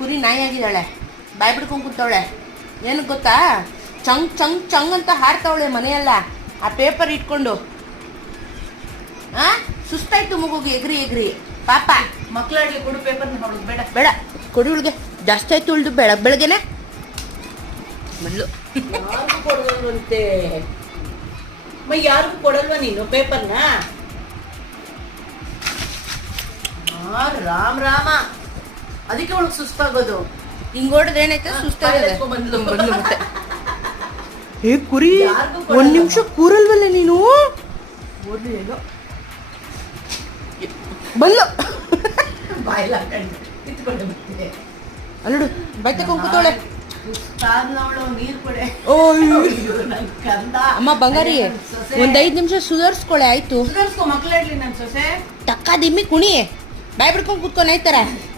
ಕುರಿ ನಾಯಿ ಆಗಿದ್ದಾಳೆ, ಬಾಯ್ ಬಿಡ್ಕೊಂಡು ಕೂತವಳೆ. ಏನಕ್ಕೆ ಗೊತ್ತಾ, ಚಂಗ್ ಚಂಗ್ ಚಂಗ್ ಅಂತ ಹಾಡ್ತಾವಳೆ ಮನೆಯಲ್ಲ ಆ ಪೇಪರ್ ಇಟ್ಕೊಂಡು. ಸುಸ್ತಾಯ್ತು ಮಗುಗೆ ಎಗ್ರಿ ಎಗ್ರಿ ಪಾಪ. ಮಕ್ಕಳಾಡ್ಲಿ ಕೊಡು ಪೇಪರ್ನ ಹೊಡೆದು. ಬೇಡ ಬೇಡ ಕೊಡಿ ಉಳ್ಗೆ, ಜಾಸ್ತಿ ಆಯ್ತು ಉಳ್ದು ಬೆಳಗ್ಗೆನೆ ಬಂದ್ಲು. ಯಾರಿಗೂ ಕೊಡಲ್ವಂತೆ. ಯಾರಿಗೂ ಕೊಡಲ್ವಾ ನೀನು ಪೇಪರ್ನ? ರಾಮ್ ರಾಮ, ಅದಕ್ಕೆ ಅವಳಿಗೆ ಸುಸ್ತಾಗೋದು. ಹಿಂಗ್ ಹೊಡೆದ್ರೆ ಏನಾಯ್ತು, ಸುಸ್ತಾಗದೆ ಬಂದ್ಲು. ಬಂದ್ಲು ಮತ್ತೆ. ಏ ಕುರಿ, ಒಂದ್ ನಿಮಿಷ ಕೂರಲ್ವಲ್ಲ ನೀನು? ಓಡ್ಲಿ ಹೇಗೋ ಬಂದ್ಲು. ಬಾಯಿಲ್ಲ ಕಿತ್ಕೊಂಡೆ ಬರ್ತಿದೆ. ಅಲ್ಲಡು ಬಾಯ್ ತಕೊಂಡ್ ಕೂತವಳೆ. ಸುಸ್ತಾದ್ನವಳು, ನೀರ್ ಕೊಡೆ. ಓ ನನ್ ಕಂದ. ಅಮ್ಮ ಬಂಗಾರಿ, ಒಂದ್ 5 ನಿಮಿಷ ಸುಧಾರಿಸ್ಕೊಳೆ ಆಯ್ತು. ಸುಧಾರಿಸ್ಕೊ ಮಕ್ಕಳಾಡ್ಲಿ ನನ್ ಸೊಸೆ. ಟಕ್ಕ ದಿಮ್ಮಿ ಕುಣಿ, ಬಾಯ್ ಬಿಡ್ಕೊಂಡ್ ಕೂತ್ಕೊಂಡು ಆಯ್ತಾರ.